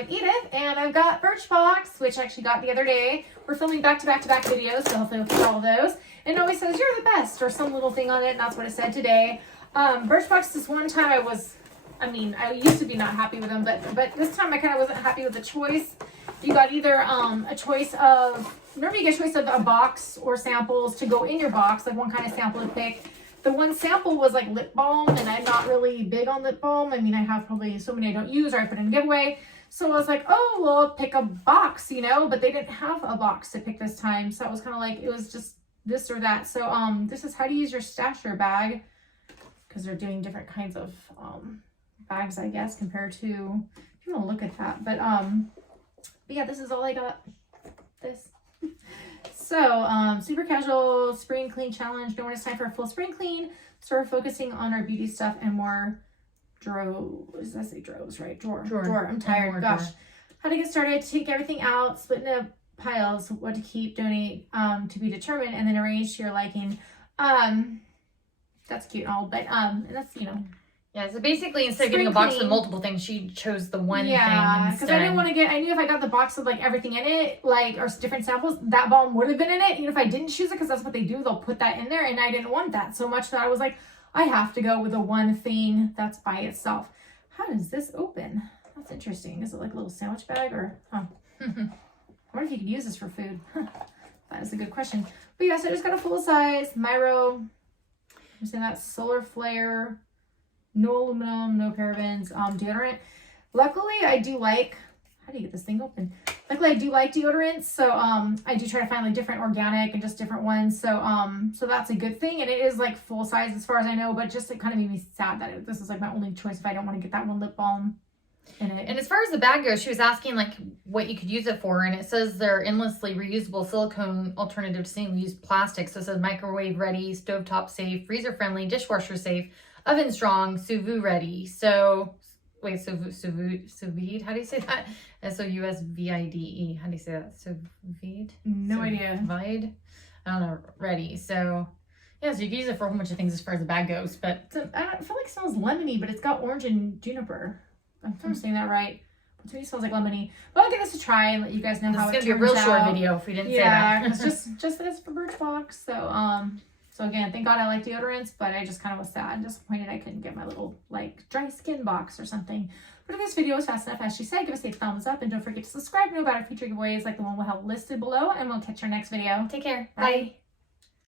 I'm Edith, and I've got Birchbox, which I actually got the other day. We're filming back-to-back-to-back videos, so hopefully we'll get all of those. And it always says, you're the best, or some little thing on it, and that's what it said today. Birchbox, this one time I used to be not happy with them, but this time I kind of wasn't happy with the choice. You got either a choice of, remember you get a choice of a box or samples to go in your box, like one kind of sample to pick. The one sample was like lip balm, and I'm not really big on lip balm. I mean, I have probably so many I don't use, or I put in a giveaway. So I was like, oh, well, I'll pick a box, you know, but they didn't have a box to pick this time. So it was kind of like, it was just this or that. So this is how to use your stasher bag, because they're doing different kinds of bags, I guess, compared to, if you want to look at that. But yeah, this is all I got. This. So, super casual spring clean challenge. Know when it's time for a full spring clean. So we're focusing on our beauty stuff and more droves. I say droves, right? Drawer. I'm tired. Gosh. Drawer. How to get started. Take everything out, split into piles, what to keep, donate, to be determined, and then arrange to your liking. That's cute and all, but, and that's, you know. Yeah, so basically instead of getting a box with multiple things, she chose the one thing instead. Yeah, because I didn't want to get, I knew if I got the box with like everything in it, like, or different samples, that balm would have been in it. Even if I didn't choose it, because that's what they do, they'll put that in there, and I didn't want that so much that I was like, I have to go with the one thing that's by itself. How does this open? That's interesting. Is it like a little sandwich bag or, huh? I wonder if you could use this for food. That is a good question. But yeah, so I just got a full size Myro, I'm saying that Solar Flare, no aluminum, no parabens, deodorant. Luckily, I do like, how do you get this thing open? Luckily, I do like deodorants, so I do try to find like different organic and just different ones. So so that's a good thing, and it is like full size as far as I know. But just it kind of made me sad that this is like my only choice if I don't want to get that one lip balm in it. And as far as the bag goes, she was asking like what you could use it for, and it says they're endlessly reusable silicone alternative to single-use plastic. So it says microwave ready, stovetop safe, freezer friendly, dishwasher safe, oven strong, sous vide ready. So wait, sous vide, how do you say that? SOUSVIDE. How do you say that? Sous vide? No idea. Vide? I don't know. Ready. So yeah, so you can use it for a whole bunch of things as far as the bag goes. But I feel like it smells lemony, but it's got orange and juniper. I'm saying that right. But to me, it smells like lemony. But I'll give this a try and let you guys know how it turns out. It's gonna be a real short video if we didn't say that. Yeah, it's just this for Birchbox. So again, thank God I like deodorants, but I just kind of was sad and disappointed I couldn't get my little like dry skin box or something. But if this video was fast enough, as she said, give us a thumbs up and don't forget to subscribe to know about our future giveaways like the one we'll have listed below, and we'll catch you in our next video. Take care. Bye.